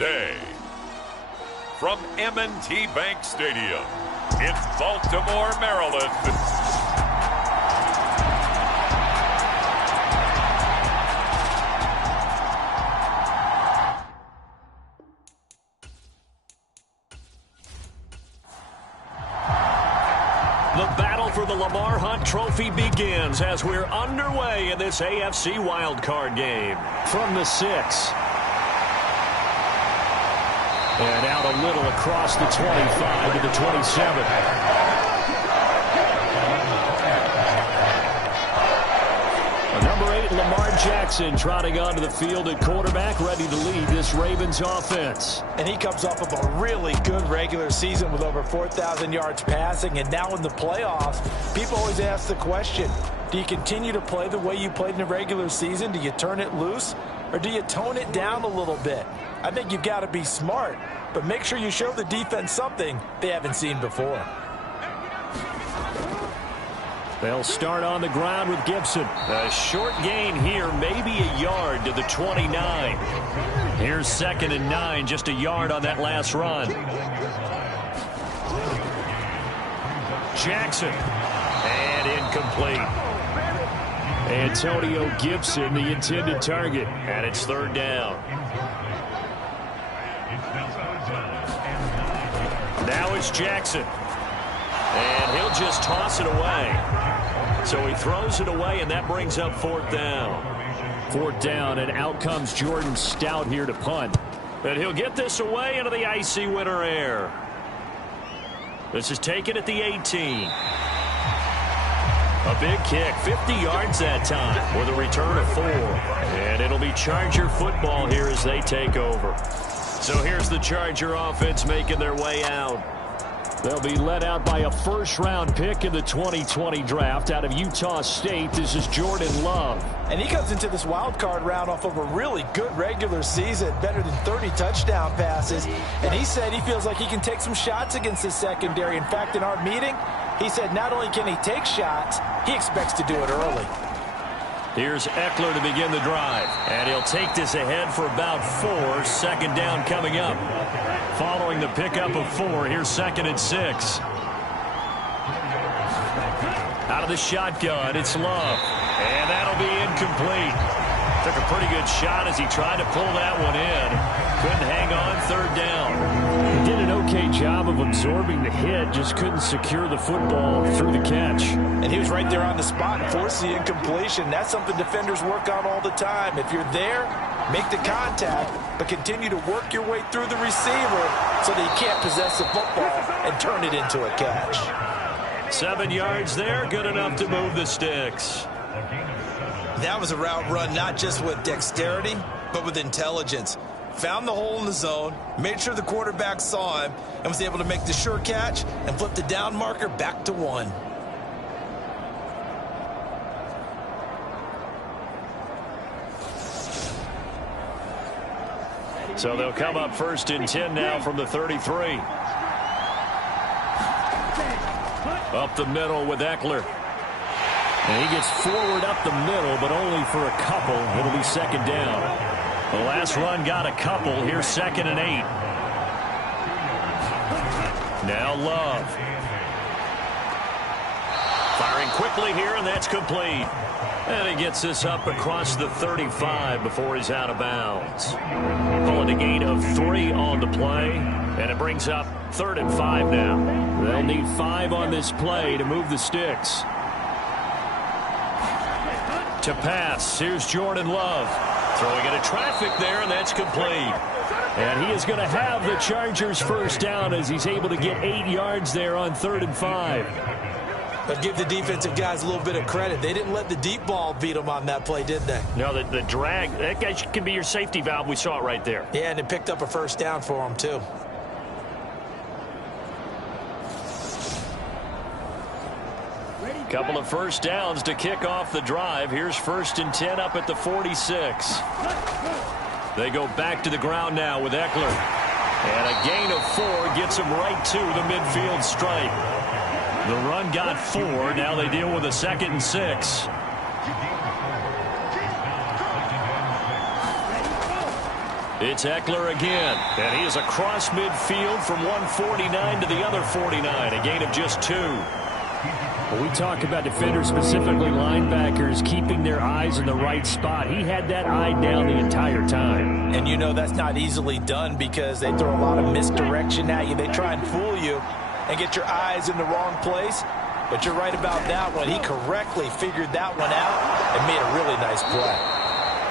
today. From M&T Bank Stadium in Baltimore, Maryland. The battle for the Lamar Hunt Trophy begins as we're underway in this AFC wildcard game. From the 6. And out a little across the 25 to the 27. Number 8, Lamar Jackson, trotting onto the field at quarterback, ready to lead this Ravens offense. And he comes off of a really good regular season with over 4,000 yards passing. And now in the playoffs, people always ask the question, do you continue to play the way you played in the regular season? Do you turn it loose? Or do you tone it down a little bit? I think you've got to be smart, but make sure you show the defense something they haven't seen before. They'll start on the ground with Gibson. A short gain here, maybe a yard to the 29. Here's 2nd and 9, just a yard on that last run. Jackson, and incomplete. Antonio Gibson, the intended target, and it's 3rd down. Now it's Jackson. And he'll just toss it away. So he throws it away, and that brings up 4th down. 4th down, and out comes Jordan Stout here to punt. And he'll get this away into the icy winter air. This is taken at the 18. A big kick, 50 yards that time, with a return of 4. And it'll be Charger football here as they take over. So here's the Charger offense making their way out. They'll be led out by a first-round pick in the 2020 draft out of Utah State. This is Jordan Love. And he comes into this wild card round off of a really good regular season, better than 30 touchdown passes. And he said he feels like he can take some shots against his secondary. In fact, in our meeting, he said not only can he take shots, he expects to do it early. Here's Eckler to begin the drive. And he'll take this ahead for about 4. 2nd down coming up. Following the pickup of 4, here's 2nd and 6. Out of the shotgun, it's Love. And that'll be incomplete. Took a pretty good shot as he tried to pull that one in. Couldn't hang on, 3rd down. He did an okay job of absorbing the hit, just couldn't secure the football through the catch. And he was right there on the spot and forced the incompletion. That's something defenders work on all the time. If you're there, make the contact, but continue to work your way through the receiver so that you can't possess the football and turn it into a catch. 7 yards there, good enough to move the sticks. That was a route run not just with dexterity, but with intelligence. Found the hole in the zone, made sure the quarterback saw him, and was able to make the sure catch and flip the down marker back to 1. So they'll come up 1st and 10 now from the 33. Up the middle with Eckler. And he gets forward up the middle, but only for a couple. It'll be 2nd down. The last run got a couple. Here's 2nd and 8. Now Love. Firing quickly here, and that's complete. And he gets this up across the 35 before he's out of bounds. Pulling a gain of 3 on the play, and it brings up 3rd and 5 now. They'll need 5 on this play to move the sticks. To pass, here's Jordan Love. Throwing into traffic there, and that's complete. And he is going to have the Chargers 1st down as he's able to get 8 yards there on 3rd and 5. But give the defensive guys a little bit of credit. They didn't let the deep ball beat them on that play, did they? No, the drag, that guy can be your safety valve. We saw it right there. Yeah, and it picked up a 1st down for him, too. Couple of 1st downs to kick off the drive. Here's 1st and 10 up at the 46. They go back to the ground now with Eckler. And a gain of 4 gets him right to the midfield stripe. The run got 4. Now they deal with a 2nd and 6. It's Eckler again, and he is across midfield from one 49 to the other 49, a gain of just 2. Well, we talk about defenders, specifically linebackers, keeping their eyes in the right spot. He had that eye down the entire time. And you know that's not easily done because they throw a lot of misdirection at you. They try and fool you and get your eyes in the wrong place. But you're right about that one. He correctly figured that one out and made a really nice play.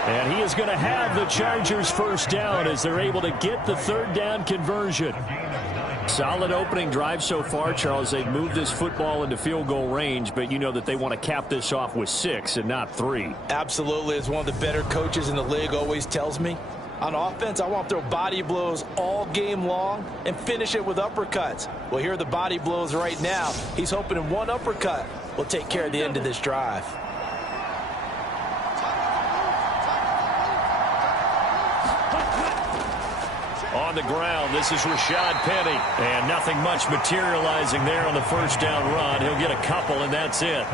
And he is going to have the Chargers first down as they're able to get the third down conversion. Solid opening drive so far, Charles. They've moved this football into field goal range, but you know that they want to cap this off with 6 and not 3. Absolutely. As one of the better coaches in the league always tells me, on offense, I want to throw body blows all game long and finish it with uppercuts. Well, here are the body blows right now. He's hoping in one uppercut will take care of the end of this drive. On the ground, this is Rashad Penny. And nothing much materializing there on the first down run. He'll get a couple, and that's it.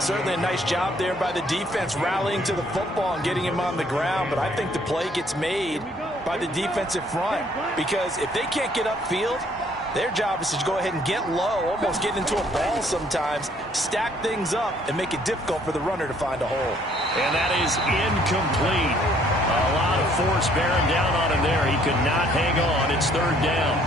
Certainly a nice job there by the defense rallying to the football and getting him on the ground. But I think the play gets made by the defensive front because if they can't get upfield, their job is to go ahead and get low, almost get into a ball sometimes, stack things up, and make it difficult for the runner to find a hole. And that is incomplete. A lot of force bearing down on him there. He could not hang on. It's third down.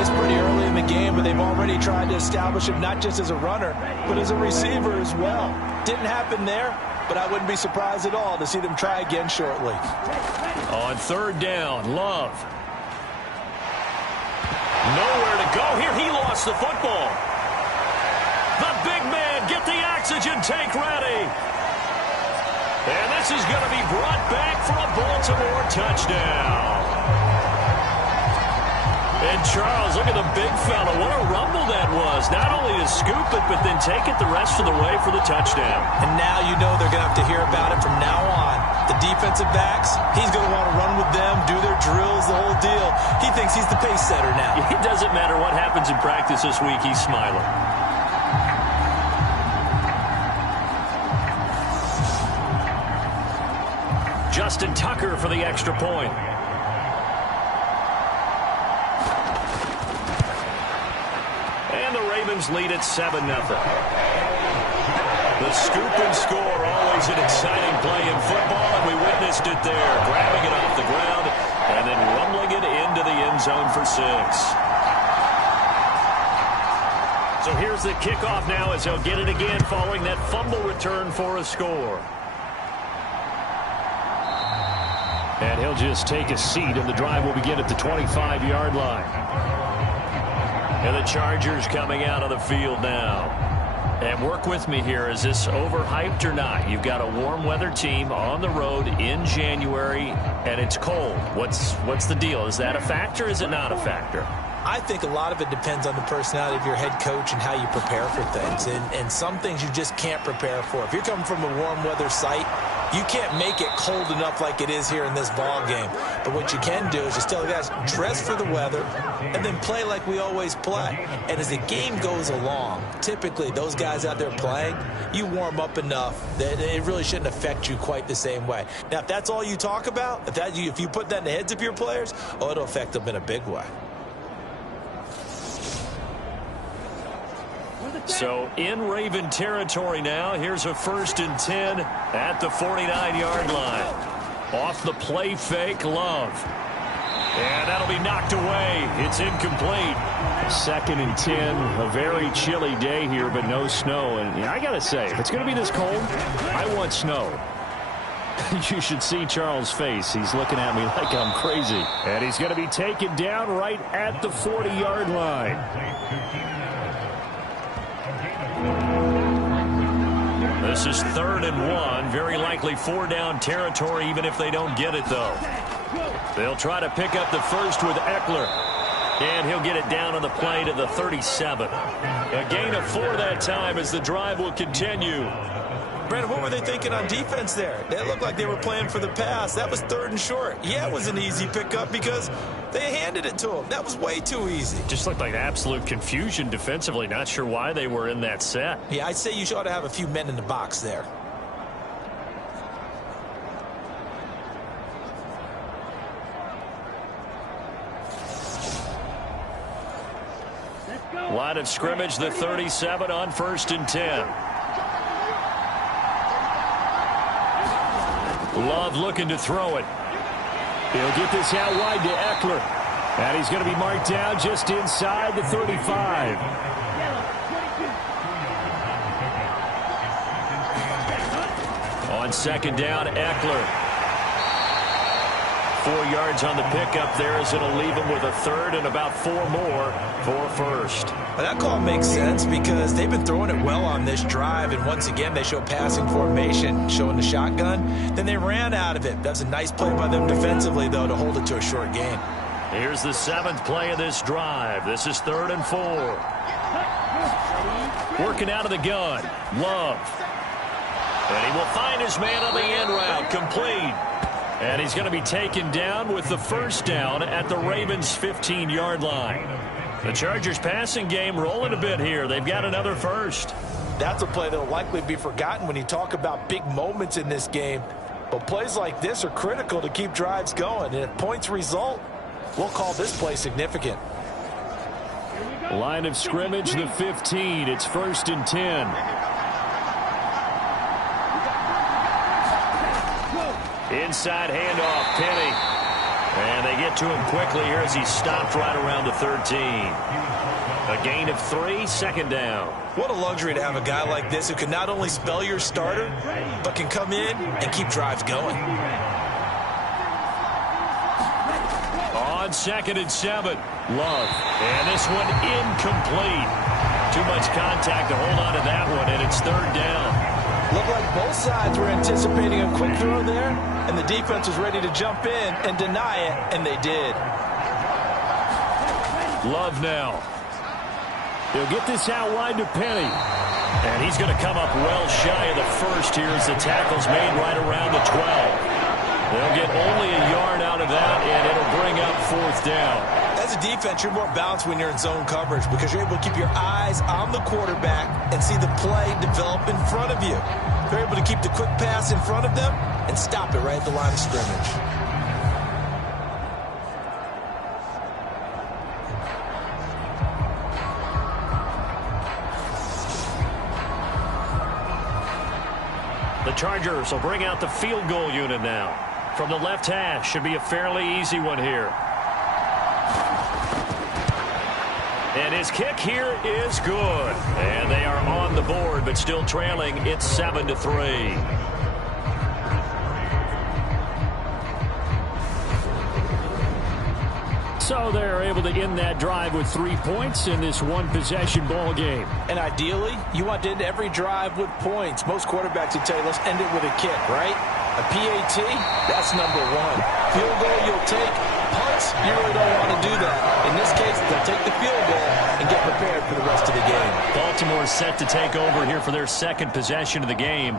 It's pretty early in the game, but they've already tried to establish him not just as a runner, but as a receiver as well. Didn't happen there, but I wouldn't be surprised at all to see them try again shortly. On third down, Love. Nowhere to go here. He lost the football. The big man, get the oxygen tank ready. And this is going to be brought back for a Baltimore touchdown. And Charles, look at the big fella. What a rumble that was. Not only to scoop it, but then take it the rest of the way for the touchdown. And now you know they're going to have to hear about it from now on. The defensive backs, he's going to want to run with them, do their drills, the whole deal. He thinks he's the pace setter now. It doesn't matter what happens in practice this week. He's smiling. Justin Tucker for the extra point. And the Ravens lead at 7-0. The scoop and score, always an exciting play in football, and we witnessed it there. Grabbing it off the ground and then rumbling it into the end zone for 6. So here's the kickoff now as he'll get it again following that fumble return for a score. And he'll just take a seat, and the drive will begin at the 25-yard line. And the Chargers coming out of the field now. And work with me here. Is this overhyped or not? You've got a warm weather team on the road in January, and it's cold. What's the deal? Is that a factor or is it not a factor? I think a lot of it depends on the personality of your head coach and how you prepare for things. And some things you just can't prepare for. If you're coming from a warm weather site, you can't make it cold enough like it is here in this ball game. But what you can do is just tell the guys, dress for the weather and then play like we always play. And as the game goes along, typically those guys out there playing, you warm up enough that it really shouldn't affect you quite the same way. Now, if that's all you talk about, if you put that in the heads of your players, it'll affect them in a big way. So in Raven territory now. Here's a 1st and 10 at the 49-yard line. Off the play fake, Love. And that'll be knocked away. It's incomplete. 2nd and 10. A very chilly day here, but no snow. And I got to say, if it's going to be this cold, I want snow. You should see Charles' face. He's looking at me like I'm crazy. And he's going to be taken down right at the 40-yard line. This is 3rd and 1. Very likely 4-down territory, even if they don't get it, though. They'll try to pick up the first with Eckler. And he'll get it down on the play to the 37. A gain of 4 that time as the drive will continue. Brandon, what were they thinking on defense there? They looked like they were playing for the pass. That was 3rd and short. Yeah, it was an easy pickup because they handed it to him. That was way too easy. Just looked like absolute confusion defensively. Not sure why they were in that set. Yeah, I'd say you ought to have a few men in the box there. Line of scrimmage, the 37 on 1st and 10. Love looking to throw it. He'll get this out wide to Eckler. And he's going to be marked down just inside the 35. On 2nd down, Eckler. 4 yards on the pickup there as it'll leave him with a 3rd and about 4 more for 1st. Well, that call makes sense because they've been throwing it well on this drive, and once again they show passing formation, showing the shotgun. Then they ran out of it. That was a nice play by them defensively, though, to hold it to a short gain. Here's the 7th play of this drive. This is 3rd and 4. Working out of the gun, Love. And he will find his man on the end route, complete. And he's going to be taken down with the 1st down at the Ravens' 15-yard line. The Chargers' passing game rolling a bit here. They've got another 1st. That's a play that will likely be forgotten when you talk about big moments in this game. But plays like this are critical to keep drives going. And if points result, we'll call this play significant. Line of scrimmage, the 15. It's 1st and 10. Inside handoff, Penny. And they get to him quickly here as he stopped right around the 13. A gain of 3, 2nd down. What a luxury to have a guy like this who can not only spell your starter, but can come in and keep drives going. On 2nd and 7, Love. And this one incomplete. Too much contact to hold on to that one, and it's 3rd down. Looked like both sides were anticipating a quick throw there, and the defense was ready to jump in and deny it, and they did. Love now. He'll get this out wide to Penny. And he's going to come up well shy of the 1st here as the tackle's made right around the 12. They'll get only a yard out of that, and it'll bring up 4th down. As a defense, you're more balanced when you're in zone coverage because you're able to keep your eyes on the quarterback and see the play develop in front of you. You're able to keep the quick pass in front of them and stop it right at the line of scrimmage. The Chargers will bring out the field goal unit now. From the left hash, should be a fairly easy one here. And his kick here is good. And they are on the board, but still trailing. It's 7-3. So they're able to end that drive with 3 points in this one-possession ball game. And ideally, you want to end every drive with points. Most quarterbacks would tell you, let's end it with a kick, right? A PAT, that's number 1. Field goal you'll take. Punts, you really don't want to do that. In this case, they'll take the field goal and get prepared for the rest of the game. Baltimore set to take over here for their 2nd possession of the game.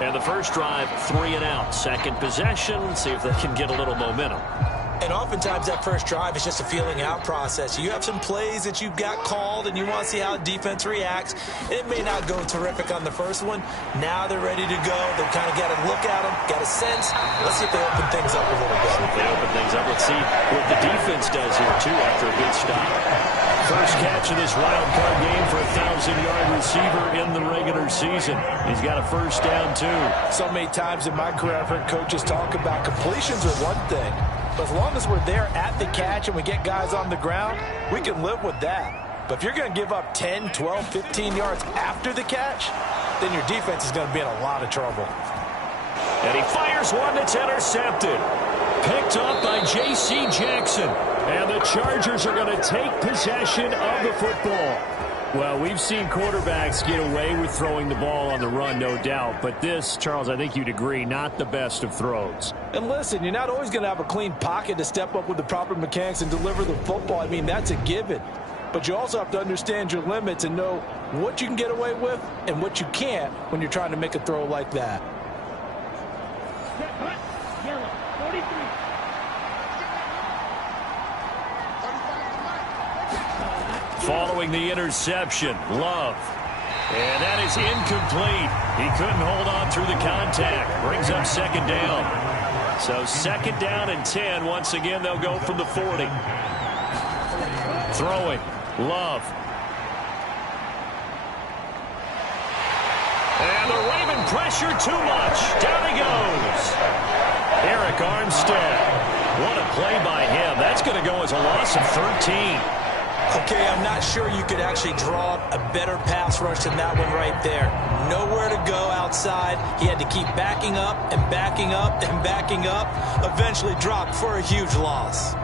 And the first drive, 3 and out. 2nd possession, see if they can get a little momentum. And oftentimes that first drive is just a feeling out process. You have some plays that you've got called and you want to see how the defense reacts. It may not go terrific on the first one. Now they're ready to go. They've kind of got to look at them, got a sense. Let's see if they open things up a little bit. If they open things up, let's see what the defense does here, too, after a good stop. First catch of this wild card game for a 1,000-yard receiver in the regular season. He's got a 1st down, too. So many times in my career, I've heard coaches talk about completions are one thing. But as long as we're there at the catch and we get guys on the ground, we can live with that. But if you're going to give up 10, 12, 15 yards after the catch, then your defense is going to be in a lot of trouble. And he fires one that's intercepted. Picked up by J.C. Jackson. And the Chargers are going to take possession of the football. Well, we've seen quarterbacks get away with throwing the ball on the run, no doubt. But this, Charles, I think you'd agree, not the best of throws. And listen, you're not always going to have a clean pocket to step up with the proper mechanics and deliver the football. I mean, that's a given. But you also have to understand your limits and know what you can get away with and what you can't when you're trying to make a throw like that. Yellow, 43. Following the interception, Love. And that is incomplete. He couldn't hold on through the contact. Brings up 2nd down. So 2nd down and 10. Once again, they'll go from the 40. Throwing. Love. And the Raven pressure too much. Down he goes. Eric Armstead. What a play by him. That's going to go as a loss of 13. Okay, I'm not sure you could actually draw up a better pass rush than that one right there. Nowhere to go outside. He had to keep backing up and backing up and backing up. Eventually dropped for a huge loss.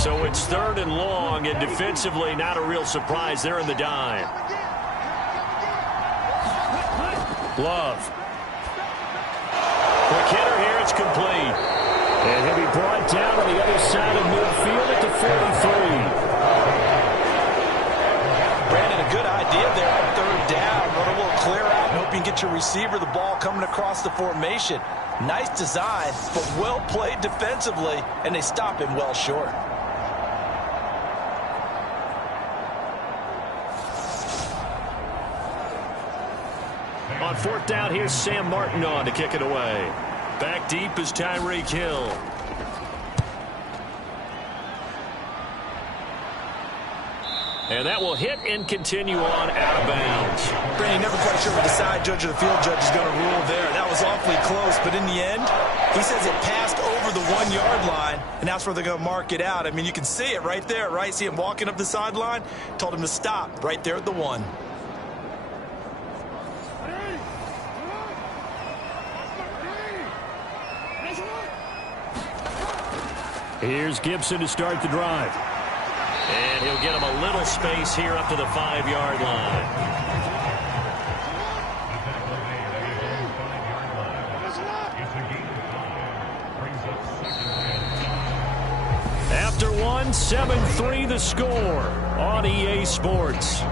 So it's 3rd and long, and defensively not a real surprise. They're in the dime. Love. Quick hitter here. It's complete. And he'll be brought down on the other side of midfield at the 43. Brandon, a good idea there on 3rd down. Run a little clear out and hope you can get your receiver the ball coming across the formation. Nice design, but well played defensively, and they stop him well short. On 4th down, here's Sam Martin on to kick it away. Back deep is Tyreek Hill. And that will hit and continue on out of bounds. Brandon, never quite sure what the side judge or the field judge is going to rule there. That was awfully close, but in the end, he says it passed over the 1-yard line, and that's where they're going to mark it out. I mean, you can see it right there, right? See him walking up the sideline? Told him to stop right there at the 1. Here's Gibson to start the drive. And he'll get him a little space here up to the 5-yard line. After 1, 7-3 the score on EA Sports.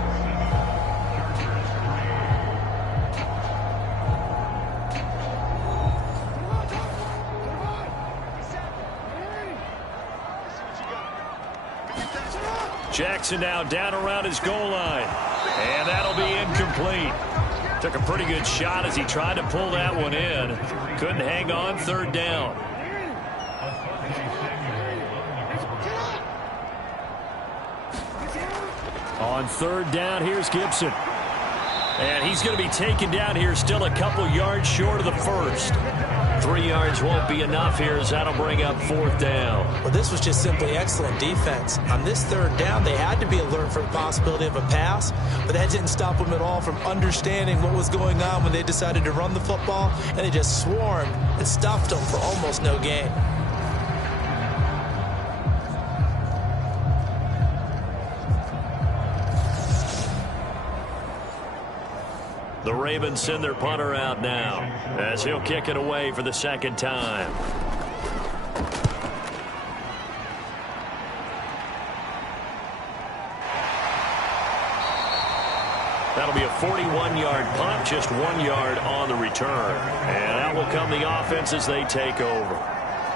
Jackson now down around his goal line. And that'll be incomplete. Took a pretty good shot as he tried to pull that one in. Couldn't hang on. 3rd down. On 3rd down, here's Gibson. And he's going to be taken down here, still a couple yards short of the 1st. 3 yards won't be enough here as that'll bring up 4th down. Well, this was just simply excellent defense. On this 3rd down, they had to be alert for the possibility of a pass, but that didn't stop them at all from understanding what was going on when they decided to run the football, and they just swarmed and stuffed them for almost no gain. The Ravens send their punter out now as he'll kick it away for the 2nd time. That'll be a 41-yard punt, just 1 yard on the return. And out will come the offense as they take over.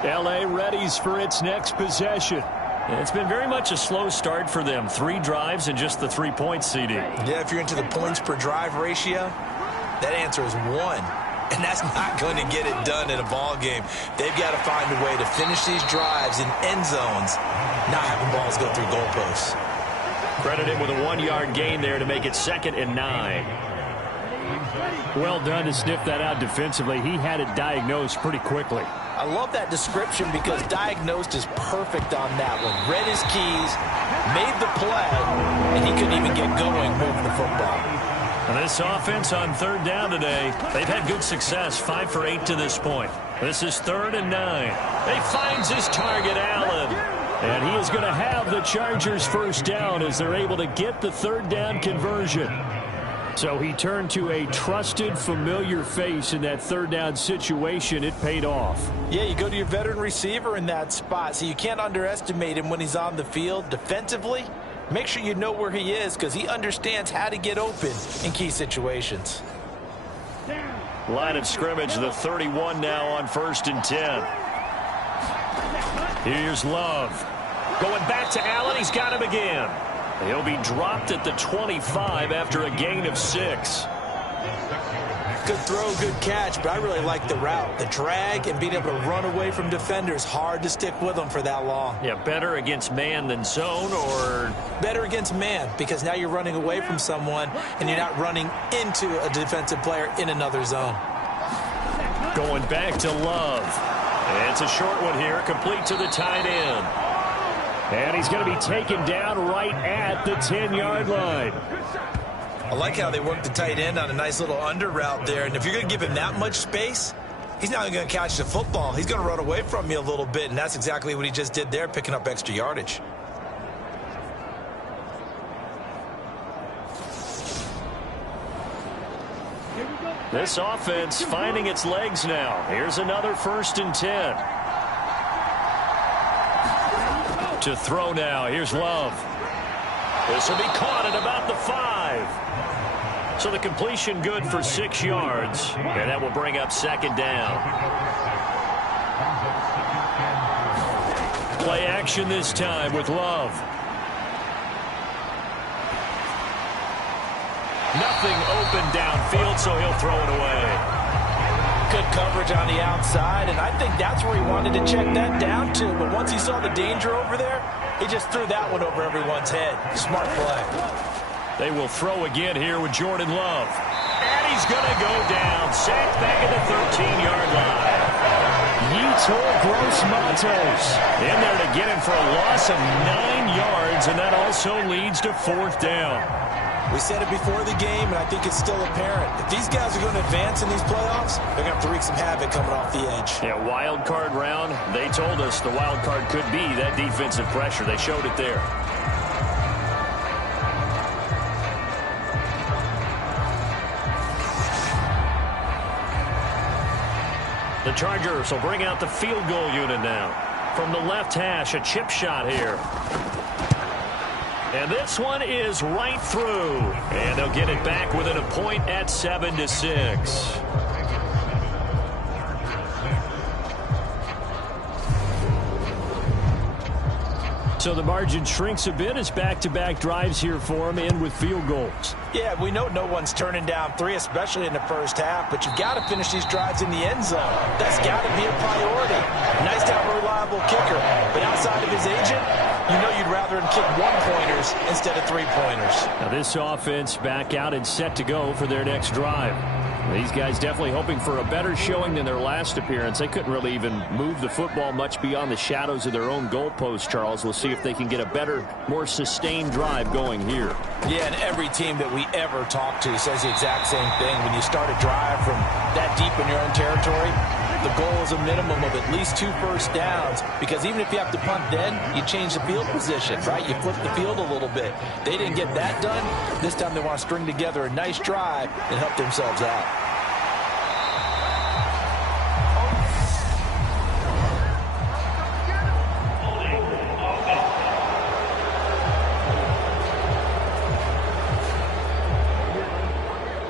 L.A. readies for its next possession. It's been very much a slow start for them. 3 drives and just the 3 points, CD. Yeah, if you're into the points per drive ratio, that answer is 1. And that's not going to get it done in a ball game. They've got to find a way to finish these drives in end zones, not having balls go through goalposts. Credited with a 1-yard gain there to make it 2nd and 9. Well done to sniff that out defensively. He had it diagnosed pretty quickly. I love that description because diagnosed is perfect on that one. Read his keys, made the play, and he couldn't even get going moving the football. And this offense on 3rd down today, they've had good success, 5 for 8 to this point. This is 3rd and 9. He finds his target, Allen. And he is going to have the Chargers 1st down as they're able to get the 3rd down conversion. So he turned to a trusted, familiar face in that 3rd down situation. It paid off. Yeah, you go to your veteran receiver in that spot, so you can't underestimate him when he's on the field defensively. Make sure you know where he is because he understands how to get open in key situations. Line of scrimmage, the 31 now on 1st and 10. Here's Love. Going back to Allen. He's got him again. He'll be dropped at the 25 after a gain of 6. Good throw, good catch, but I really like the route. The drag and being able to run away from defenders, hard to stick with them for that long. Yeah, better against man than zone, or? Better against man, because now you're running away from someone and you're not running into a defensive player in another zone. Going back to Love. It's a short one here, complete to the tight end. And he's going to be taken down right at the 10-yard line. I like how they work the tight end on a nice little under route there. And if you're going to give him that much space, he's not going to catch the football. He's going to run away from you a little bit, and that's exactly what he just did there, picking up extra yardage. This offense finding its legs now. Here's another 1st and 10. To throw now. Here's Love. This will be caught at about the 5. So the completion good for 6 yards. And that will bring up 2nd down. Play action this time with Love. Nothing open downfield, so he'll throw it away. Good coverage on the outside, and I think that's where he wanted to check that down to. But once he saw the danger over there, he just threw that one over everyone's head. Smart play. They will throw again here with Jordan Love. And he's going to go down. Sacked back at the 13-yard line. Yetur Gross-Matos in there to get him for a loss of 9 yards, and that also leads to 4th down. We said it before the game, and I think it's still apparent. If these guys are going to advance in these playoffs, they're going to have to wreak some havoc coming off the edge. Yeah, wild card round. They told us the wild card could be that defensive pressure. They showed it there. The Chargers will bring out the field goal unit now. From the left hash, a chip shot here. And this one is right through. And they'll get it back within a point at 7-6. So the margin shrinks a bit as back-to-back drives here for him, and with field goals. Yeah, we know no one's turning down 3, especially in the first half, but you've got to finish these drives in the end zone. That's got to be a priority. Nice to have a reliable kicker, but outside of his agent, you know you'd rather him kick 1-pointers instead of 3-pointers. Now this offense back out and set to go for their next drive. These guys definitely hoping for a better showing than their last appearance. They couldn't really even move the football much beyond the shadows of their own goalpost, Charles. We'll see if they can get a better, more sustained drive going here. Yeah, and every team that we ever talk to says the exact same thing. When you start a drive from that deep in your own territory, the goal is a minimum of at least 2 first downs, because even if you have to punt then, you change the field position, right? You flip the field a little bit. They didn't get that done. This time they want to string together a nice drive and help themselves out.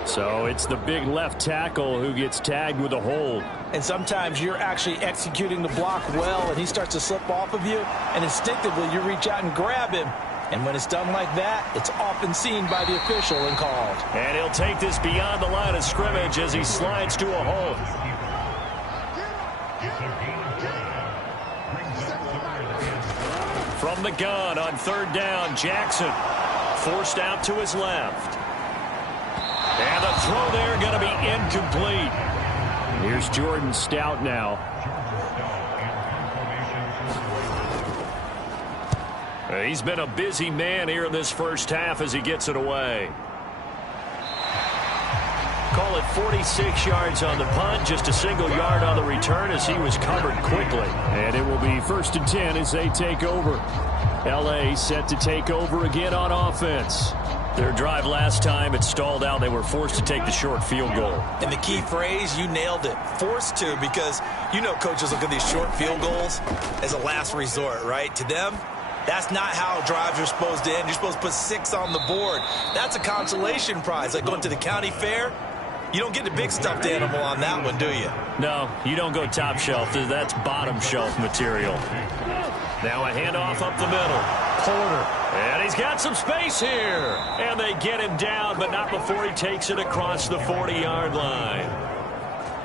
So it's the big left tackle who gets tagged with a hold. And sometimes you're actually executing the block well, and he starts to slip off of you, and instinctively you reach out and grab him. And when it's done like that, it's often seen by the official and called. And he'll take this beyond the line of scrimmage as he slides to a hold. From the gun on 3rd down, Jackson forced out to his left. And the throw there going to be incomplete. Here's Jordan Stout now. He's been a busy man here in this first half as he gets it away. Call it 46 yards on the punt, just a single yard on the return as he was covered quickly. And it will be 1st and 10 as they take over. L.A. set to take over again on offense. Their drive last time, it stalled out. They were forced to take the short field goal. And the key phrase, you nailed it, forced to, because you know coaches look at these short field goals as a last resort, right? To them, that's not how drives are supposed to end. You're supposed to put 6 on the board. That's a consolation prize, like going to the county fair. You don't get the big stuffed animal on that one, do you? No, you don't go top shelf. That's bottom shelf material. Now a handoff up the middle. Porter. And he's got some space here. And they get him down, but not before he takes it across the 40-yard line.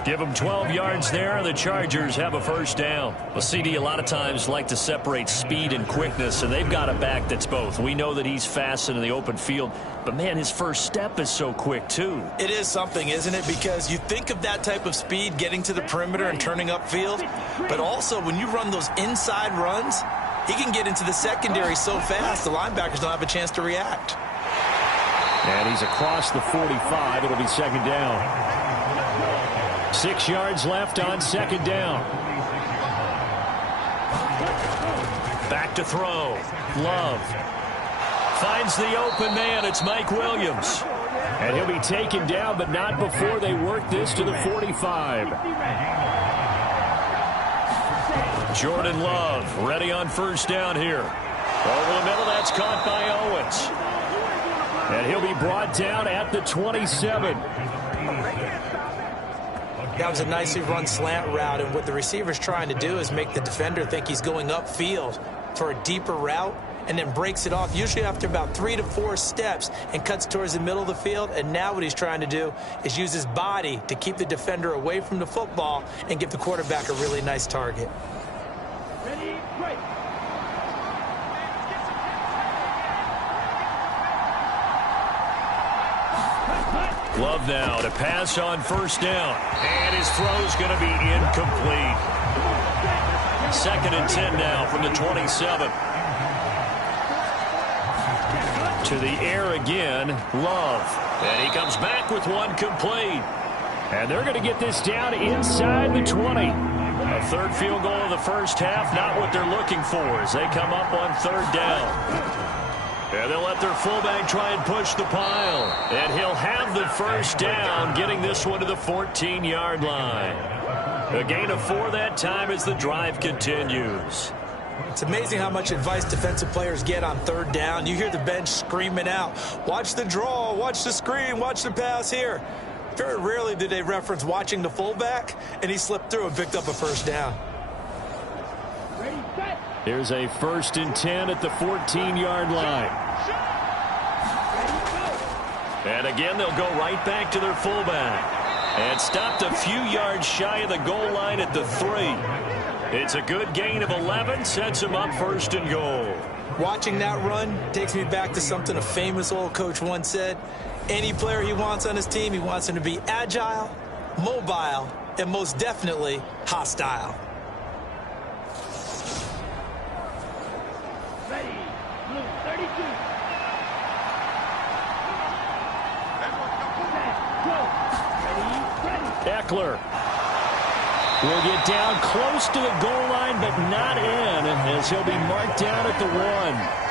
Give him 12 yards there, and the Chargers have a first down. Well, CD, a lot of times like to separate speed and quickness, and they've got a back that's both. We know that he's fast in the open field, but, man, his first step is so quick, too. It is something, isn't it? Because you think of that type of speed getting to the perimeter and turning upfield, but also when you run those inside runs, he can get into the secondary so fast the linebackers don't have a chance to react. And he's across the 45. It'll be second down. 6 yards left on second down. Back to throw. Love. Finds the open man. It's Mike Williams. And he'll be taken down, but not before they work this to the 45. Jordan Love ready on first down here. Over the middle, that's caught by Owens. And he'll be brought down at the 27. That was a nicely run slant route, and what the receiver's trying to do is make the defender think he's going upfield for a deeper route and then breaks it off, usually after about 3 to 4 steps, and cuts towards the middle of the field. And now what he's trying to do is use his body to keep the defender away from the football and give the quarterback a really nice target. Ready, break. Love now to pass on first down. And his throw's going to be incomplete. 2nd and 10 now from the 27. To the air again, Love. And he comes back with one complete. And they're going to get this down inside the 20. A third field goal of the first half, not what they're looking for as they come up on third down. And they'll let their fullback try and push the pile. And he'll have the first down, getting this one to the 14-yard line. A gain of 4 that time as the drive continues. It's amazing how much advice defensive players get on third down. You hear the bench screaming out, watch the draw, watch the screen, watch the pass here. Very rarely do they reference watching the fullback, and he slipped through and picked up a first down. Ready, set. Here's a 1st and 10 at the 14-yard line. And again, they'll go right back to their fullback. And stopped a few yards shy of the goal line at the 3. It's a good gain of 11, sets him up 1st and goal. Watching that run takes me back to something a famous old coach once said. Any player he wants on his team, he wants him to be agile, mobile, and most definitely hostile. Ready, blue, 32. Set, go. Ready. Eckler will get down close to the goal line, but not in, as he'll be marked down at the 1.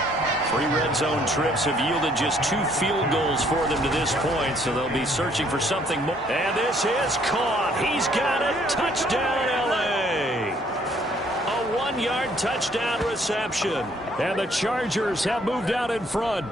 3 red zone trips have yielded just 2 field goals for them to this point, so they'll be searching for something more. And this is caught. He's got it. Touchdown, L.A. A 1-yard touchdown reception. And the Chargers have moved out in front.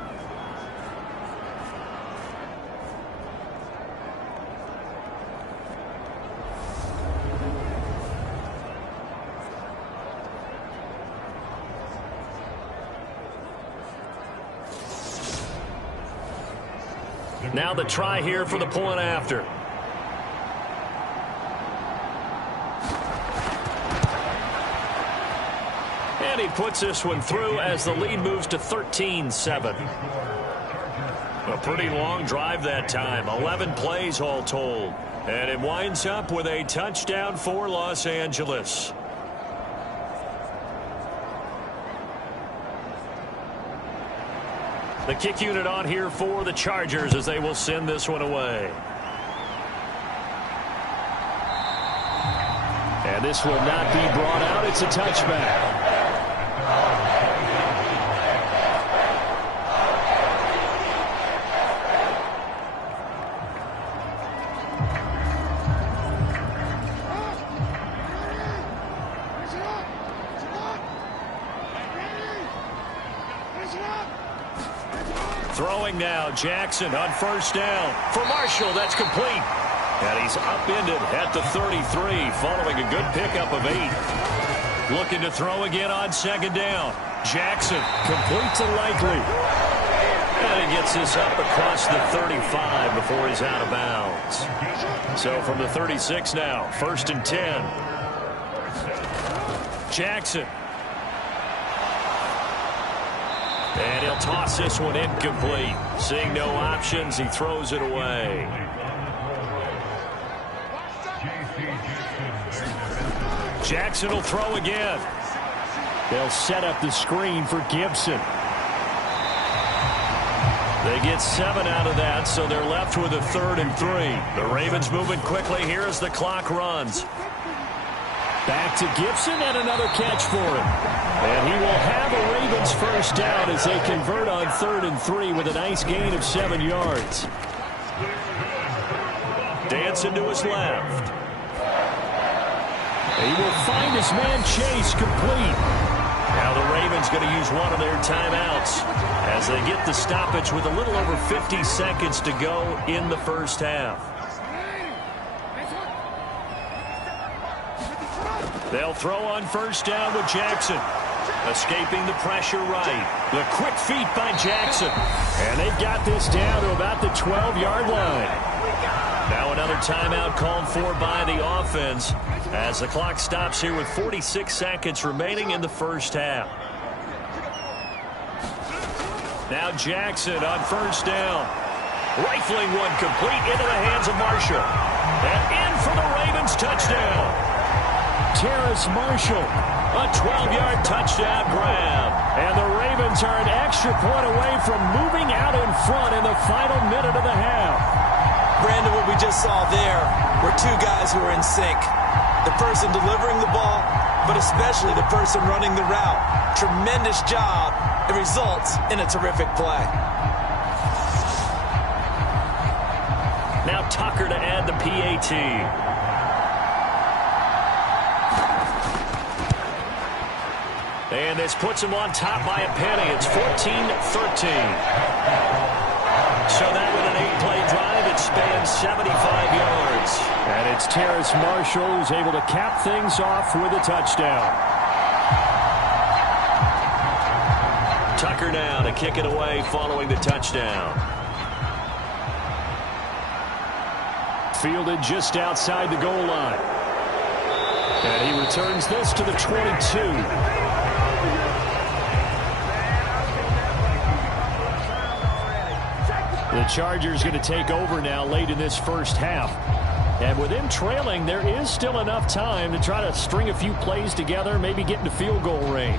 Now the try here for the point after. And he puts this one through as the lead moves to 13-7. A pretty long drive that time. 11 plays all told. And it winds up with a touchdown for Los Angeles. The kick unit on here for the Chargers as they will send this one away. And this will not be brought out. It's a touchback. Throwing now, Jackson on first down. For Marshall, that's complete. And he's upended at the 33 following a good pickup of 8. Looking to throw again on second down. Jackson complete to Likely. And he gets this up across the 35 before he's out of bounds. So from the 36 now, 1st and 10. Jackson. And he'll toss this one incomplete. Seeing no options, he throws it away. Jackson will throw again. They'll set up the screen for Gibson. They get 7 out of that, so they're left with a 3rd and 3. The Ravens moving quickly here as the clock runs. Back to Gibson and another catch for him. And he will have a Ravens first down as they convert on 3rd and 3 with a nice gain of 7 yards. Dancing to his left. He will find his man Chase complete. Now the Ravens going to use one of their timeouts as they get the stoppage with a little over 50 seconds to go in the first half. They'll throw on first down with Jackson. Escaping the pressure right. The quick feet by Jackson. And they got this down to about the 12-yard line. Now another timeout called for by the offense as the clock stops here with 46 seconds remaining in the first half. Now Jackson on first down. Rifling one complete into the hands of Marshall. And in for the Ravens touchdown. Terrace Marshall, a 12-yard touchdown grab. And the Ravens are an extra point away from moving out in front in the final minute of the half. Brandon, what we just saw there were two guys who were in sync. The person delivering the ball, but especially the person running the route. Tremendous job. It results in a terrific play. Now Tucker to add the PAT. And this puts him on top by a penny. It's 14-13. So that with an 8-play drive, it spans 75 yards. And it's Terrace Marshall who's able to cap things off with a touchdown. Tucker now to kick it away following the touchdown. Fielded just outside the goal line. And he returns this to the 22. The Chargers going to take over now late in this first half. And with him trailing, there is still enough time to try to string a few plays together, maybe get into field goal range.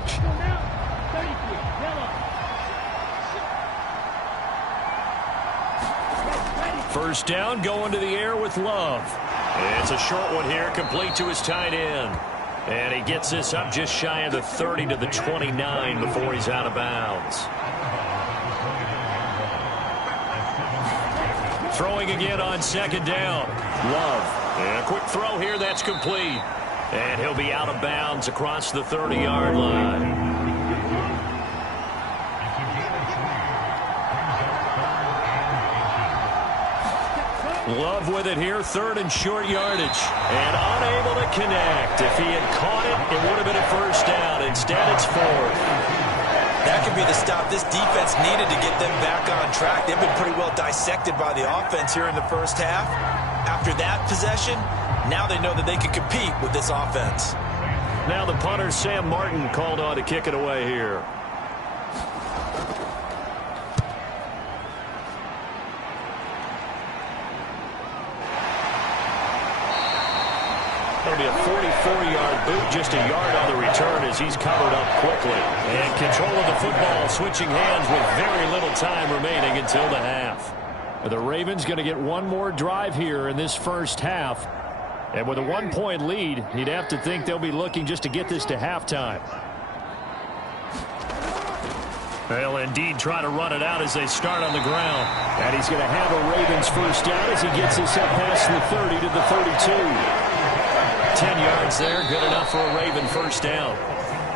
First down, going to the air with Love. It's a short one here, complete to his tight end. And he gets this up just shy of the 30 to the 29 before he's out of bounds. Throwing again on second down. Love. And a quick throw here, that's complete. And he'll be out of bounds across the 30-yard line. Love with it here, 3rd and short yardage. And unable to connect. If he had caught it, it would have been a first down. Instead, it's 4th. That could be the stop this defense needed to get them back on track. They've been pretty well dissected by the offense here in the first half. After that possession, now they know that they can compete with this offense. Now the punter, Sam Martin, called on to kick it away here. That'll be a 44-yard boot, just a yard on the return as he's covered up quickly. And control of the football, switching hands with very little time remaining until the half. The Ravens going to get one more drive here in this first half. And with a 1-point lead, you'd have to think they'll be looking just to get this to halftime. They'll indeed try to run it out as they start on the ground. And he's going to have a Ravens first down as he gets this up past the 30 to the 32. 10 yards there, good enough for a Raven first down.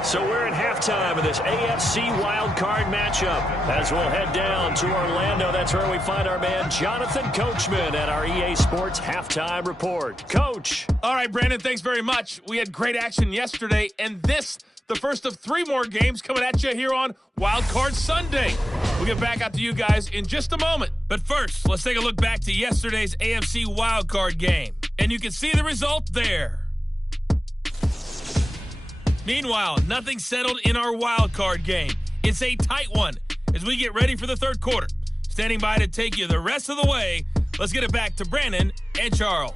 So we're in halftime of this AFC wildcard matchup. As we'll head down to Orlando, that's where we find our man Jonathan Coachman at our EA Sports Halftime Report. Coach. All right, Brandon, thanks very much. We had great action yesterday, and this, the first of 3 more games coming at you here on Wildcard Sunday. We'll get back out to you guys in just a moment. But first, let's take a look back to yesterday's AFC wildcard game. And you can see the result there. Meanwhile, nothing settled in our wild card game. It's a tight one as we get ready for the third quarter. Standing by to take you the rest of the way, let's get it back to Brandon and Charles.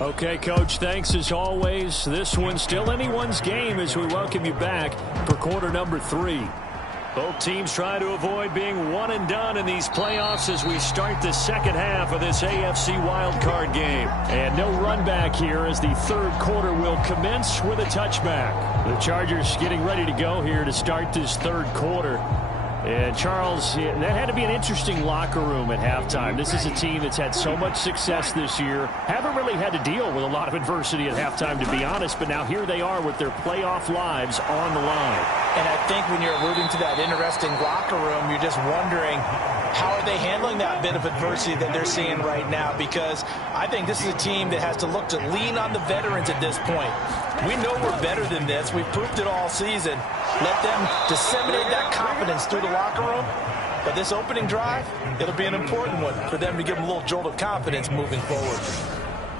Okay, Coach, thanks as always. This one's still anyone's game as we welcome you back for quarter number 3. Both teams try to avoid being one and done in these playoffs as we start the second half of this AFC wildcard game. And no run back here as the third quarter will commence with a touchback. The Chargers getting ready to go here to start this third quarter. And, Charles, that had to be an interesting locker room at halftime. This is a team that's had so much success this year. Haven't really had to deal with a lot of adversity at halftime, to be honest. But now here they are with their playoff lives on the line. And I think when you're alluding to that interesting locker room, you're just wondering, how are they handling that bit of adversity that they're seeing right now? Because I think this is a team that has to look to lean on the veterans at this point. We know we're better than this. We've proved it all season. Let them disseminate that confidence through the locker room. But this opening drive, it'll be an important one for them to give them a little jolt of confidence moving forward.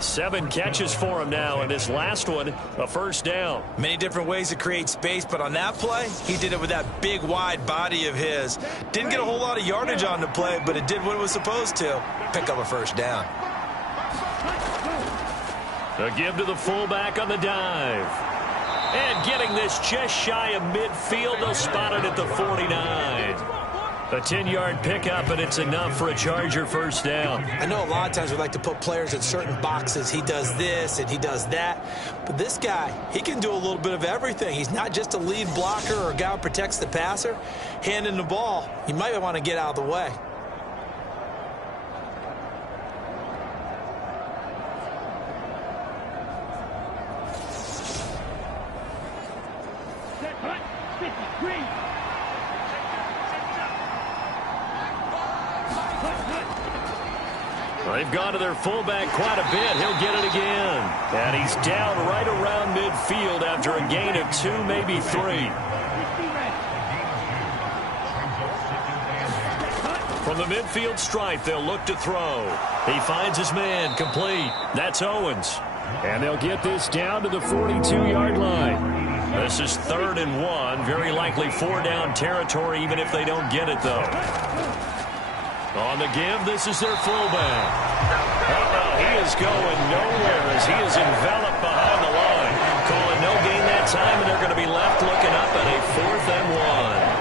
7 catches for him now, and this last one, a first down. Many different ways to create space, but on that play, he did it with that big, wide body of his. Didn't get a whole lot of yardage on the play, but it did what it was supposed to. Pick up a first down. A give to the fullback on the dive. And getting this just shy of midfield, they'll spot it at the 49. A 10-yard pickup, and it's enough for a Charger first down. I know a lot of times we like to put players in certain boxes. He does this and he does that. But this guy, he can do a little bit of everything. He's not just a lead blocker or a guy who protects the passer. Handing the ball, you might want to get out of the way. Set, hut, 53. They've gone to their fullback quite a bit. He'll get it again. And he's down right around midfield after a gain of 2, maybe 3. From the midfield stripe, they'll look to throw. He finds his man, complete. That's Owens. And they'll get this down to the 42-yard line. This is 3rd and 1. Very likely 4-down territory, even if they don't get it, though. On the give, this is their fullback. Oh, he is going nowhere as he is enveloped behind the line. Calling no gain that time, and they're going to be left looking up at a 4th and 1.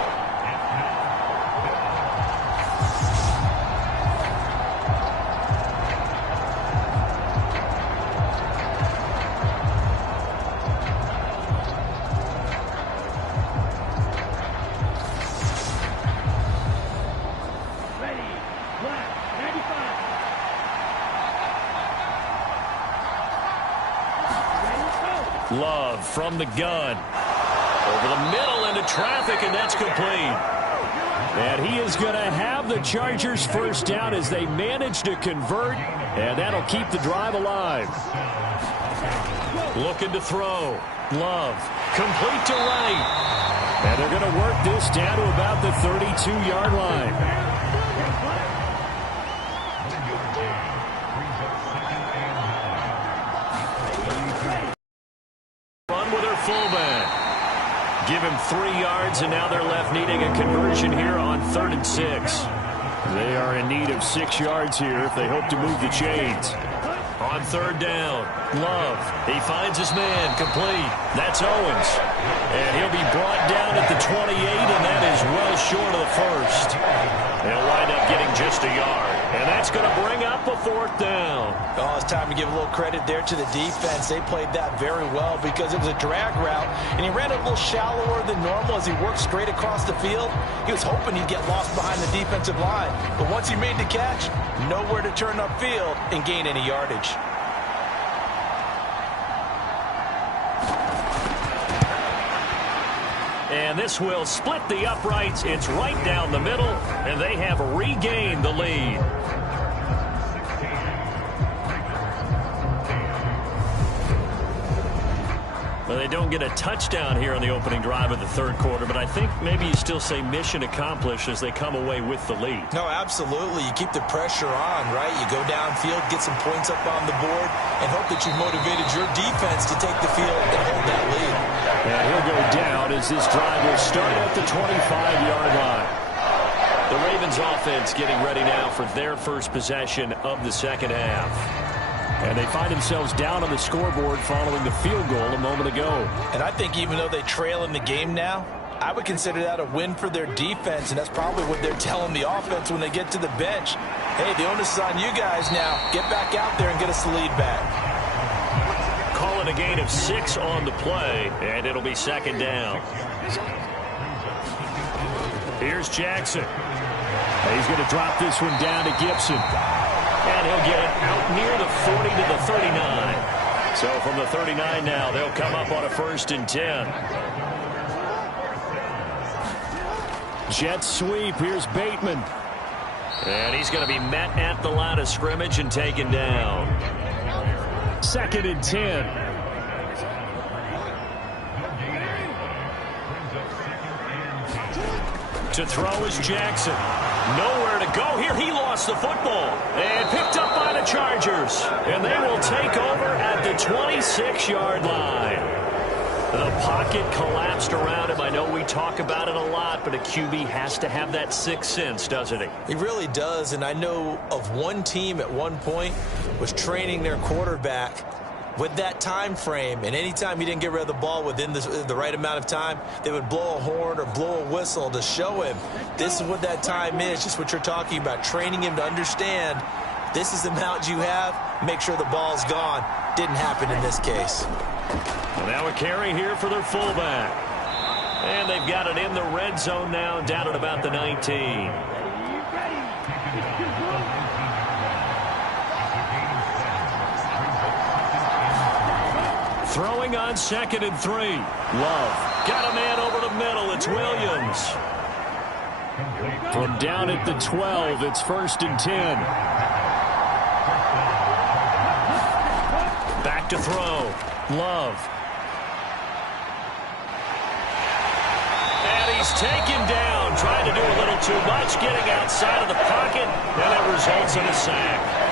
Love from the gun. Over the middle into traffic, and that's complete. And he is going to have the Chargers first down as they manage to convert, and that'll keep the drive alive. Looking to throw. Love. Complete to right. And they're going to work this down to about the 32-yard line. Fullback. Give him 3 yards, and now they're left needing a conversion here on 3rd and 6. They are in need of 6 yards here if they hope to move the chains. On 3rd down, Love. He finds his man, complete. That's Owens. And he'll be brought down at the 28, and that is well short of the first. They'll wind up getting just a yard. And that's going to bring up a 4th down. Oh, it's time to give a little credit there to the defense. They played that very well because it was a drag route, and he ran a little shallower than normal as he worked straight across the field. He was hoping he'd get lost behind the defensive line. But once he made the catch, nowhere to turn upfield and gain any yardage. And this will split the uprights. It's right down the middle, and they have regained the lead. Well, they don't get a touchdown here on the opening drive of the third quarter, but I think maybe you still say mission accomplished as they come away with the lead. No, absolutely. You keep the pressure on, right? You go downfield, get some points up on the board, and hope that you've motivated your defense to take the field and hold that lead. And he'll go down as this drive will start at the 25-yard line. The Ravens offense getting ready now for their first possession of the second half. And they find themselves down on the scoreboard following the field goal a moment ago. And I think even though they trail in the game now, I would consider that a win for their defense, and that's probably what they're telling the offense when they get to the bench. Hey, the onus is on you guys now. Get back out there and get us the lead back. Call it a gain of 6 on the play, and it'll be second down. Here's Jackson. He's going to drop this one down to Gibson. And he'll get it out near the 40 to the 39. So from the 39 now, they'll come up on a 1st and 10. Jet sweep. Here's Bateman. And he's going to be met at the line of scrimmage and taken down. 2nd and 10. To throw is Jackson. Nowhere to go here. He lost the football. And picked up by the Chargers. And they will take over at the 26-yard line. The pocket collapsed around him. I know we talk about it a lot, but a QB has to have that sixth sense, doesn't he? He really does, and I know of one team at one point was training their quarterback with that time frame, and anytime he didn't get rid of the ball within the right amount of time, they would blow a horn or blow a whistle to show him this is what that time is, just what you're talking about, training him to understand this is the amount you have, make sure the ball's gone. Didn't happen in this case. And now a carry here for their fullback. And they've got it in the red zone now, down at about the 19. Throwing on 2nd and 3. Love. Got a man over the middle. It's Williams. From down at the 12, it's 1st and 10. Back to throw. Love. And he's taken down, trying to do a little too much, getting outside of the pocket, and it results in a sack.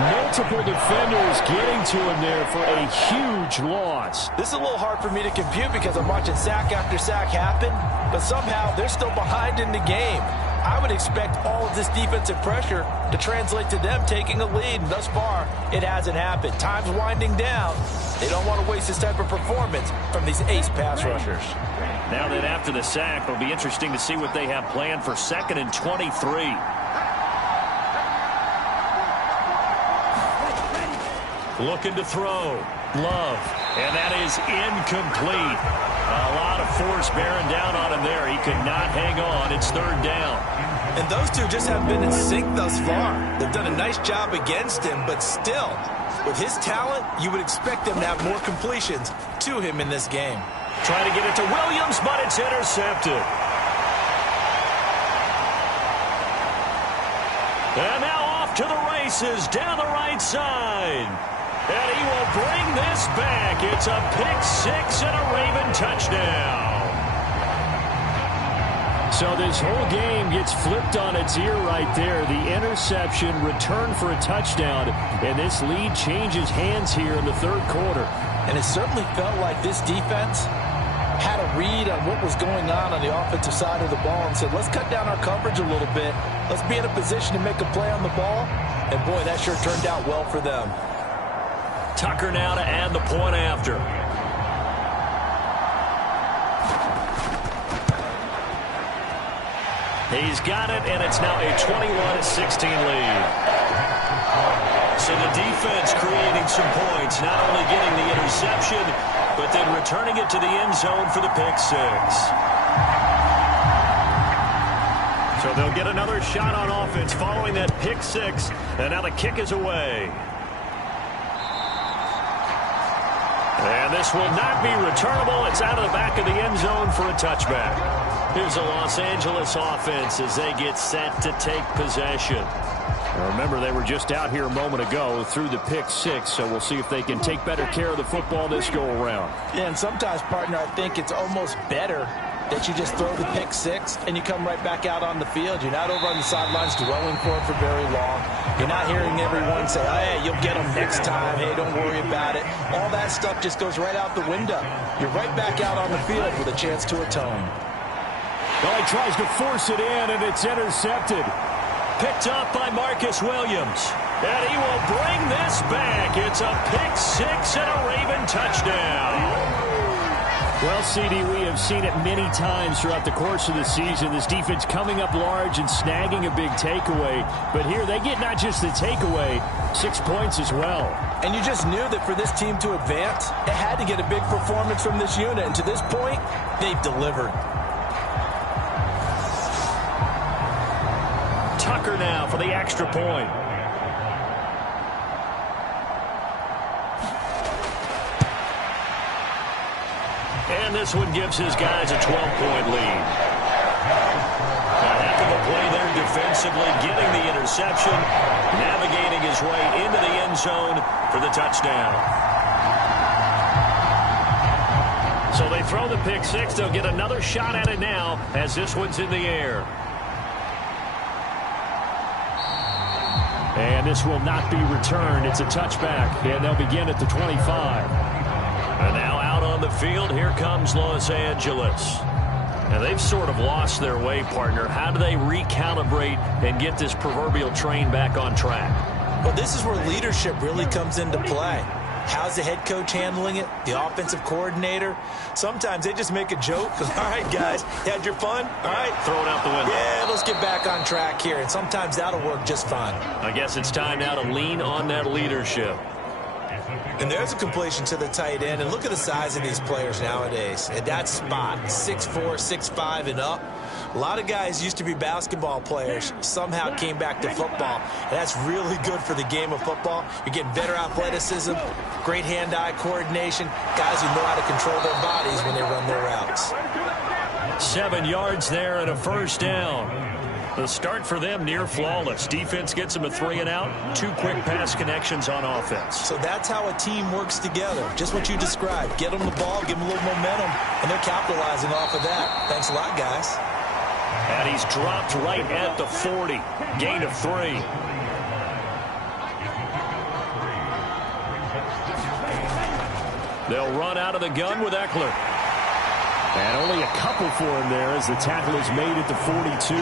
Multiple defenders getting to him there for a huge loss. This is a little hard for me to compute because I'm watching sack after sack happen, but somehow they're still behind in the game. I would expect all of this defensive pressure to translate to them taking a lead, and thus far, it hasn't happened. Time's winding down. They don't want to waste this type of performance from these ace pass rushers. Now that after the sack, it'll be interesting to see what they have planned for 2nd and 23. Looking to throw. Love. And that is incomplete. A lot of force bearing down on him there. He could not hang on. It's 3rd down. And those two just haven't been in sync thus far. They've done a nice job against him, but still, with his talent, you would expect them to have more completions to him in this game. Trying to get it to Williams, but it's intercepted. And now off to the races down the right side. And he will bring this back. It's a pick-6 and a Raven touchdown. So this whole game gets flipped on its ear right there. The interception, return for a touchdown, and this lead changes hands here in the third quarter. And it certainly felt like this defense had a read on what was going on the offensive side of the ball and said, let's cut down our coverage a little bit. Let's be in a position to make a play on the ball. And, boy, that sure turned out well for them. Tucker now to add the point after. He's got it, and it's now a 21-16 lead. So the defense creating some points, not only getting the interception, but then returning it to the end zone for the pick-6. So they'll get another shot on offense following that pick-6, and now the kick is away. And this will not be returnable. It's out of the back of the end zone for a touchback. Here's the Los Angeles offense as they get set to take possession. Now remember, they were just out here a moment ago through the pick six, so we'll see if they can take better care of the football this go-around. Yeah, and sometimes, partner, I think it's almost better that you just throw the pick six and you come right back out on the field. You're not over on the sidelines dwelling for it for very long. You're not hearing everyone say, oh, hey, you'll get them next time. Hey, don't worry about it. All that stuff just goes right out the window. You're right back out on the field with a chance to atone. Well, he tries to force it in, and it's intercepted. Picked up by Marcus Williams. And he will bring this back. It's a pick six and a Raven touchdown. Well, CD, we have seen it many times throughout the course of the season. This defense coming up large and snagging a big takeaway. But here they get not just the takeaway, 6 points as well. And you just knew that for this team to advance, it had to get a big performance from this unit. And to this point, they've delivered. Tucker now for the extra point. And this one gives his guys a 12-point lead. A heck of a play there defensively, getting the interception, navigating his way into the end zone for the touchdown. So they throw the pick six. They'll get another shot at it now as this one's in the air. And this will not be returned. It's a touchback, and they'll begin at the 25. And now out on the field, here comes Los Angeles. Now they've sort of lost their way, partner. How do they recalibrate and get this proverbial train back on track? Well, this is where leadership really comes into play. How's the head coach handling it? The offensive coordinator? Sometimes they just make a joke. All right, guys, you had your fun? All right. Throw it out the window. Yeah, let's get back on track here. And sometimes that'll work just fine. I guess it's time now to lean on that leadership. And there's a completion to the tight end. And look at the size of these players nowadays. At that spot, 6'4", 6'5", and up. A lot of guys used to be basketball players, somehow came back to football. And that's really good for the game of football. You're getting better athleticism, great hand-eye coordination, guys who know how to control their bodies when they run their routes. 7 yards there and a first down. The start for them near flawless. Defense gets them a 3 and out. 2 quick pass connections on offense. So that's how a team works together. Just what you described. Get them the ball, give them a little momentum, and they're capitalizing off of that. Thanks a lot, guys. And he's dropped right at the 40. Gain of 3. They'll run out of the gun with Eckler. And only a couple for him there as the tackle is made at the 42.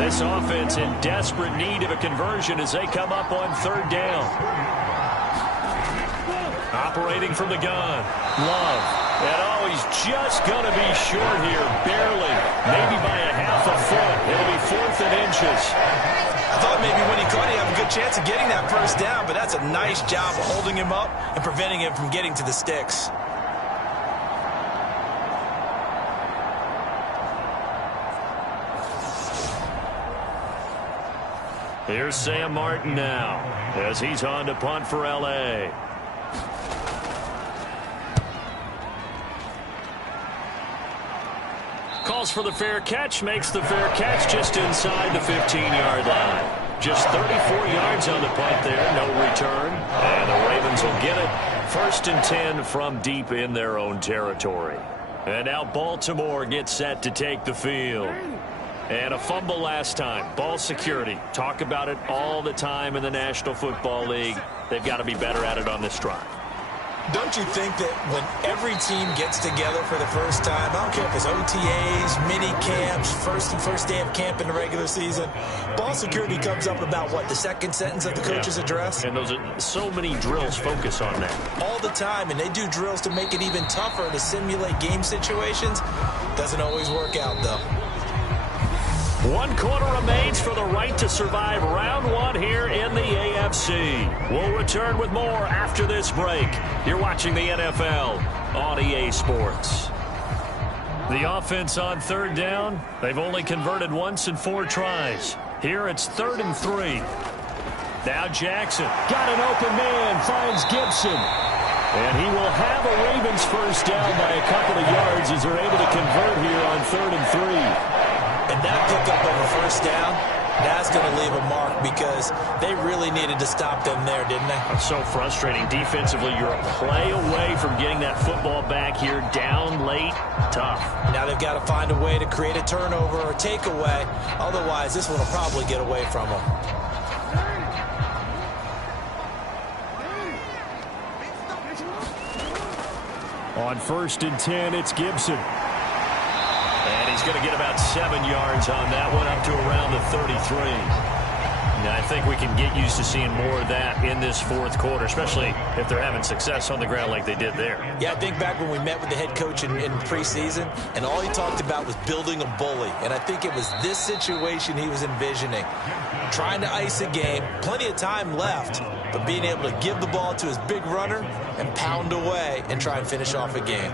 This offense in desperate need of a conversion as they come up on 3rd down. Operating from the gun. Love. And oh, he's just going to be short here. Barely. Maybe by a half a foot. It'll be 4th and inches. I thought maybe when he caught, he'd have a good chance of getting that first down, but that's a nice job of holding him up and preventing him from getting to the sticks. Here's Sam Martin now as he's on to punt for L.A. Calls for the fair catch, makes the fair catch just inside the 15-yard line. Just 34 yards on the punt there, no return. And the Ravens will get it. 1st and 10 from deep in their own territory. And now Baltimore gets set to take the field. And a fumble last time. Ball security. Talk about it all the time in the National Football League. They've got to be better at it on this drive. Don't you think that when every team gets together for the first time, I don't care if it's OTAs, mini camps, first day of camp in the regular season, ball security comes up about, what, the 2nd sentence of the coach's address? And those are so many drills focus on that. All the time, and they do drills to make it even tougher to simulate game situations. Doesn't always work out, though. 1 quarter remains for the right to survive round 1 here in the AFC. We'll return with more after this break. You're watching the NFL on EA Sports. The offense on 3rd down. They've only converted once in 4 tries. Here it's 3rd and 3. Now Jackson. Got an open man. Finds Gibson. And he will have a Ravens first down by a couple of yards as they're able to convert here on 3rd and 3. And that pickup of a first down, that's going to leave a mark because they really needed to stop them there, didn't they? It's so frustrating. Defensively, you're a play away from getting that football back here down late. Tough. Now they've got to find a way to create a turnover or takeaway. Otherwise, this one will probably get away from them. On 1st and 10, it's Gibson. And he's going to get about 7 yards on that one, up to around the 33. Now, I think we can get used to seeing more of that in this 4th quarter, especially if they're having success on the ground like they did there. Yeah, I think back when we met with the head coach in preseason, and all he talked about was building a bully. And I think it was this situation he was envisioning. Trying to ice a game, plenty of time left, but being able to give the ball to his big runner and pound away and try and finish off a game.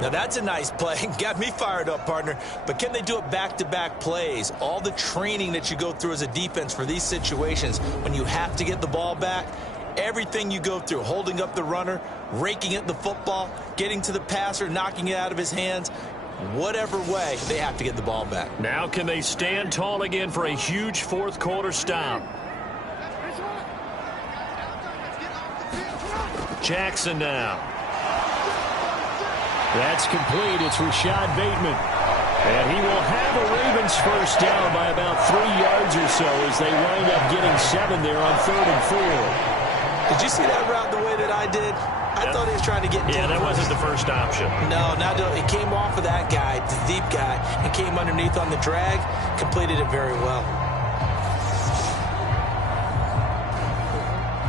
Now, that's a nice play. Got me fired up, partner. But can they do it back-to-back plays? All the training that you go through as a defense for these situations, when you have to get the ball back, everything you go through, holding up the runner, raking at the football, getting to the passer, knocking it out of his hands, whatever way, they have to get the ball back. Now can they stand tall again for a huge 4th quarter stop? Jackson now. That's complete. It's Rashad Bateman. And he will have a Ravens first down by about 3 yards or so as they wind up getting 7 there on 3rd and 4. Did you see that route the way that I did? I thought he was trying to get Yeah, that wasn't the first option. No, not it came off of that guy, the deep guy, and came underneath on the drag, completed it very well.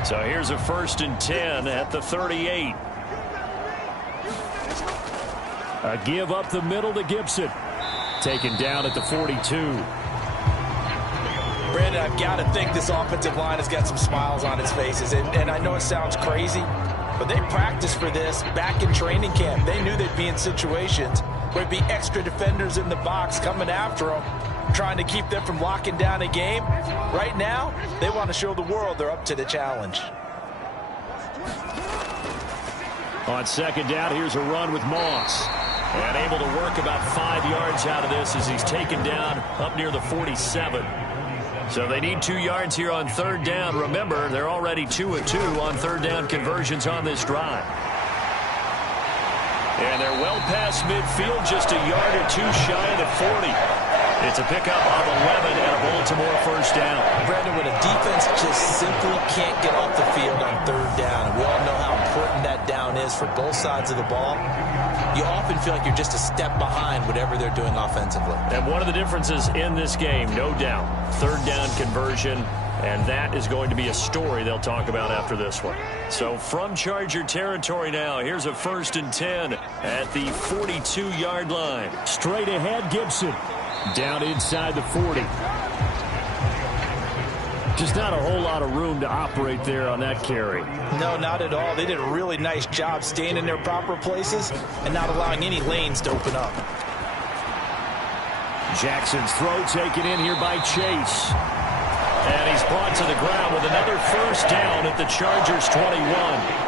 So here's a 1st and 10 at the 38. A give up the middle to Gibson. Taken down at the 42. Brandon, I've got to think this offensive line has got some smiles on its faces. And I know it sounds crazy, but they practiced for this back in training camp. They knew they'd be in situations where there'd be extra defenders in the box coming after them, trying to keep them from locking down a game. Right now, they want to show the world they're up to the challenge. On 2nd down, here's a run with Moss. And able to work about 5 yards out of this as he's taken down up near the 47. So they need 2 yards here on 3rd down. Remember, they're already 2 of 2 on 3rd down conversions on this drive. And they're well past midfield, just a yard or 2 shy of the 40. It's a pickup of 11 and a Baltimore first down. Brandon, when a defense just simply can't get off the field on 3rd down, and we all know how important that down is for both sides of the ball, you often feel like you're just a step behind whatever they're doing offensively. And one of the differences in this game, no doubt, 3rd down conversion, and that is going to be a story they'll talk about after this one. So from Charger territory now, here's a 1st and 10 at the 42-yard line. Straight ahead, Gibson. Down inside the 40. Just not a whole lot of room to operate there on that carry. No, not at all. They did a really nice job staying in their proper places and not allowing any lanes to open up. Jackson's throw taken in here by Chase. And he's brought to the ground with another first down at the Chargers 21.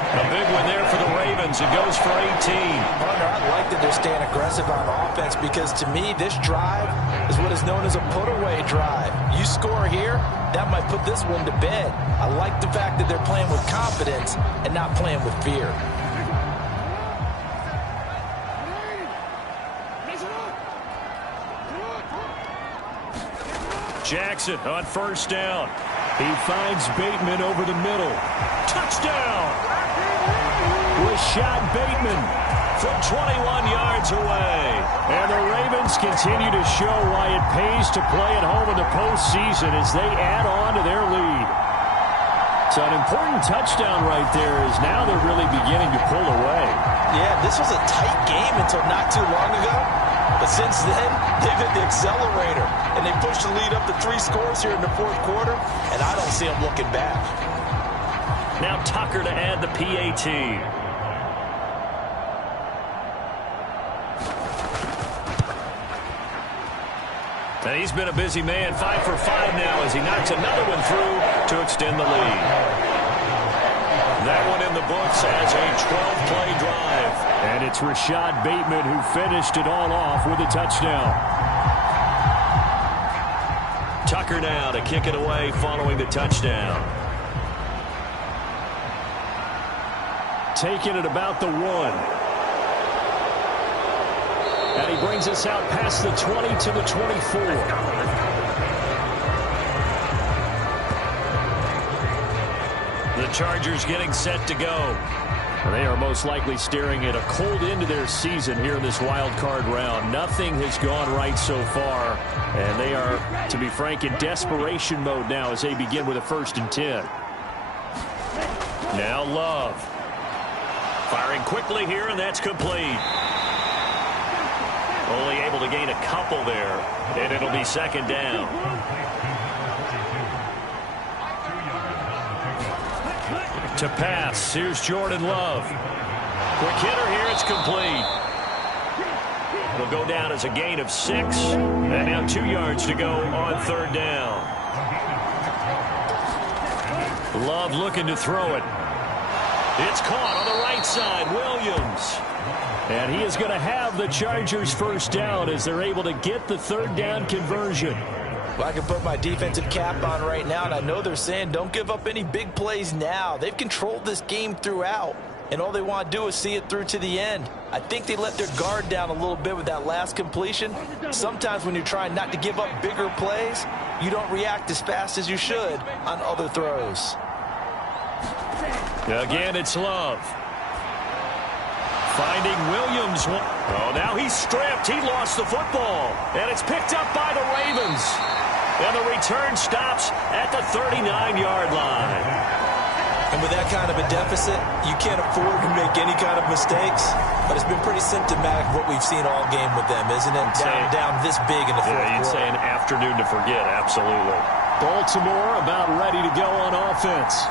A big one there for the Ravens. It goes for 18. Partner, I like that they're staying aggressive on offense because to me, this drive is what is known as a put-away drive. You score here, that might put this one to bed. I like the fact that they're playing with confidence and not playing with fear. Jackson on first down. He finds Bateman over the middle. Touchdown! Rashad Bateman from 21 yards away. And the Ravens continue to show why it pays to play at home in the postseason as they add on to their lead. So an important touchdown right there is now they're really beginning to pull away. Yeah, this was a tight game until not too long ago. But since then, they've hit the accelerator, and they pushed the lead up to 3 scores here in the 4th quarter, and I don't see them looking back. Now Tucker to add the PAT. And he's been a busy man, 5 for 5 now as he knocks another one through to extend the lead. That one in the books as a 12-play drive. And it's Rashad Bateman who finished it all off with a touchdown. Tucker now to kick it away following the touchdown. Taking it about the 1. And he brings us out past the 20 to the 24. The Chargers getting set to go. They are most likely staring at a cold end to their season here in this wild card round. Nothing has gone right so far, and they are, to be frank, in desperation mode now as they begin with a 1st and 10. Now Love. Firing quickly here, and that's complete. Only able to gain a couple there, and it'll be 2nd down. To pass, here's Jordan Love. Quick hitter here, it's complete. It'll go down as a gain of 6, and now 2 yards to go on 3rd down. Love looking to throw it. It's caught on the right side, Williams. And he is going to have the Chargers 1st down as they're able to get the 3rd down conversion. Well, I can put my defensive cap on right now, and I know they're saying don't give up any big plays now. They've controlled this game throughout, and all they want to do is see it through to the end. I think they let their guard down a little bit with that last completion. Sometimes when you're trying not to give up bigger plays, you don't react as fast as you should on other throws. Again, it's Love. Finding Williams. Oh, now he's stripped. He lost the football. And it's picked up by the Ravens. And the return stops at the 39-yard line. And with that kind of a deficit, you can't afford to make any kind of mistakes. But it's been pretty symptomatic of what we've seen all game with them, isn't it? Down this big in the fourth quarter. You'd say an afternoon to forget, absolutely. Baltimore about ready to go on offense.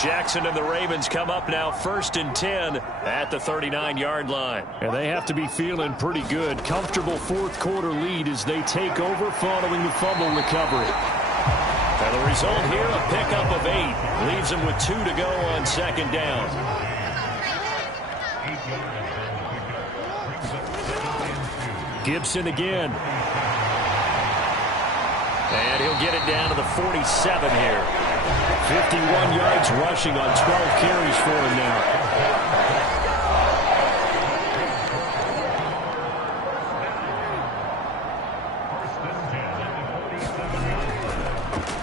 Jackson and the Ravens come up now 1st and 10 at the 39-yard line. And they have to be feeling pretty good. Comfortable 4th quarter lead as they take over following the fumble recovery. And the result here, a pickup of 8. Leaves them with 2 to go on 2nd down. Gibson again. And he'll get it down to the 47 here. 51 yards rushing on 12 carries for him now.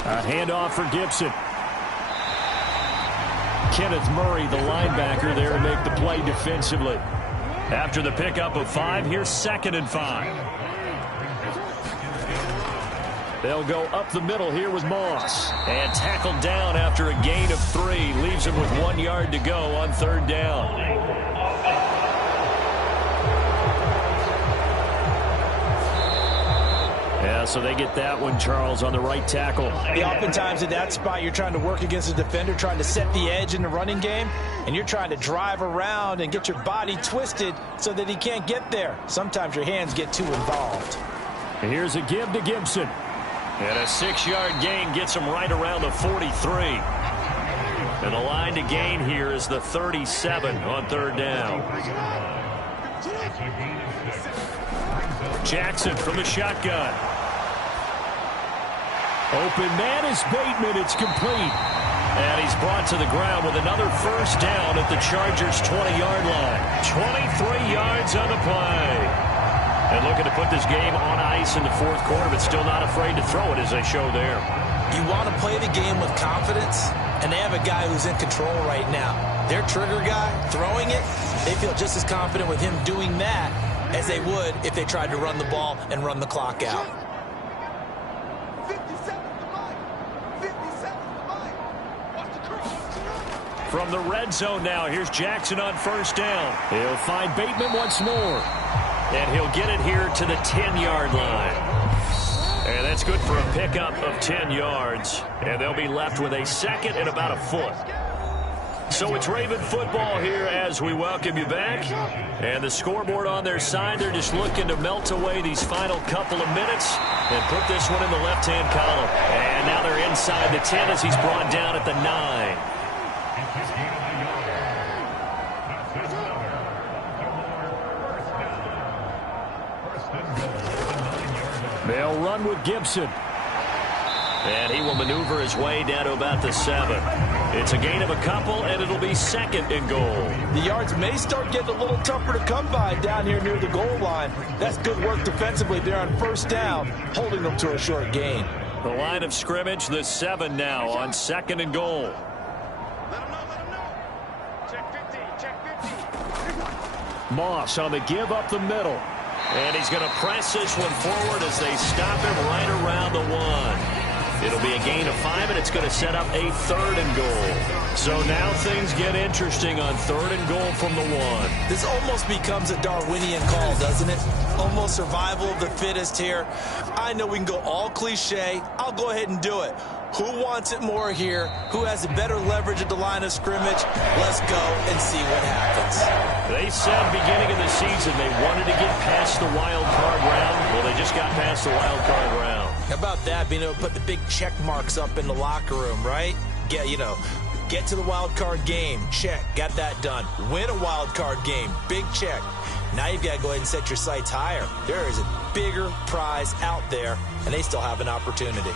A handoff for Gibson. Kenneth Murray, the linebacker, there to make the play defensively. After the pickup of 5, here's 2nd and 5. They'll go up the middle here with Moss. And tackled down after a gain of 3. Leaves him with 1 yard to go on 3rd down. Yeah, so they get that one, Charles, on the right tackle. Yeah, oftentimes in that spot, you're trying to work against a defender, trying to set the edge in the running game, and you're trying to drive around and get your body twisted so that he can't get there. Sometimes your hands get too involved. And here's a give to Gibson. And a 6-yard gain gets him right around the 43. And the line to gain here is the 37 on 3rd down. Jackson from the shotgun. Open man is Bateman. It's complete. And he's brought to the ground with another 1st down at the Chargers' 20-yard line. 23 yards on the play. And looking to put this game on ice in the 4th quarter, but still not afraid to throw it as they show there. You want to play the game with confidence, and they have a guy who's in control right now. Their trigger guy, throwing it, they feel just as confident with him doing that as they would if they tried to run the ball and run the clock out. 50 seconds to mine. 50 seconds to mine. Watch the cross. From the red zone now, here's Jackson on 1st down. He'll find Bateman once more. And he'll get it here to the 10-yard line. And that's good for a pickup of 10 yards. And they'll be left with a 2nd and about a foot. So it's Raven football here as we welcome you back. And the scoreboard on their side, they're just looking to melt away these final couple of minutes and put this one in the left-hand column. And now they're inside the 10 as he's brought down at the 9. They'll run with Gibson. And he will maneuver his way down to about the 7. It's a gain of a couple, and it'll be 2nd and goal. The yards may start getting a little tougher to come by down here near the goal line. That's good work defensively there on 1st down, holding them to a short gain. The line of scrimmage, the 7 now on 2nd and goal. Let him know. Check 50, check 50. Moss on the give up the middle. And he's going to press this one forward as they stop him right around the 1. It'll be a gain of 5, and it's going to set up a 3rd and goal. So now things get interesting on 3rd and goal from the 1. This almost becomes a Darwinian call, doesn't it? Almost survival of the fittest here. I know we can go all cliche. I'll go ahead and do it. Who wants it more here? Who has a better leverage at the line of scrimmage? Let's go and see what happens. They said beginning of the season they wanted to get past the wild card round. Well, they just got past the wild card round. How about that, being able to put the big check marks up in the locker room, right? Get to the wild card game. Check. Got that done. Win a wild card game. Big check. Now you've got to go ahead and set your sights higher. There is a bigger prize out there, and they still have an opportunity.